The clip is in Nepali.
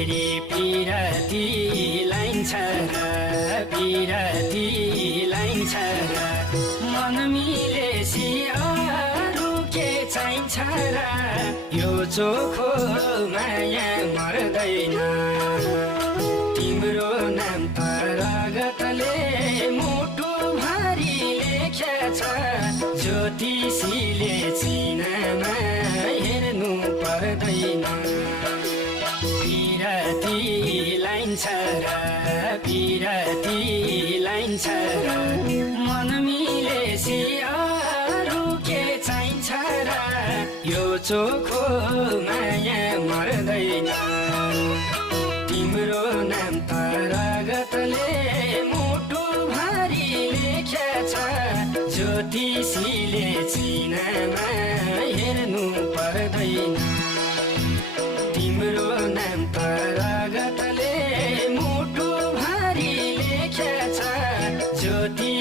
फेरि पिरती लाइन्छ र पिरती लाइन्छ र मन मिलेसी अरू के चाहिन्छ र यो चोखो माया मर्दैन तिम्रो नाम त रगतले मुटु भरि लेखेछ ज्योतिषीले चिनामा हेर्नु पर्दैन पिरती लाइन्छ र पिरती लाइन्छ र मन मिलेसी अरू के चाहिन्छ र यो चोखो माया मर्दैन तिम्रो नाम त रगतले मुटु भरि लेखेछ ज्योतिषीले चिनामा हेर्नु पर्दैन तिम्रो नाम त रगतले मुटु भरि लेखेछ ज्योति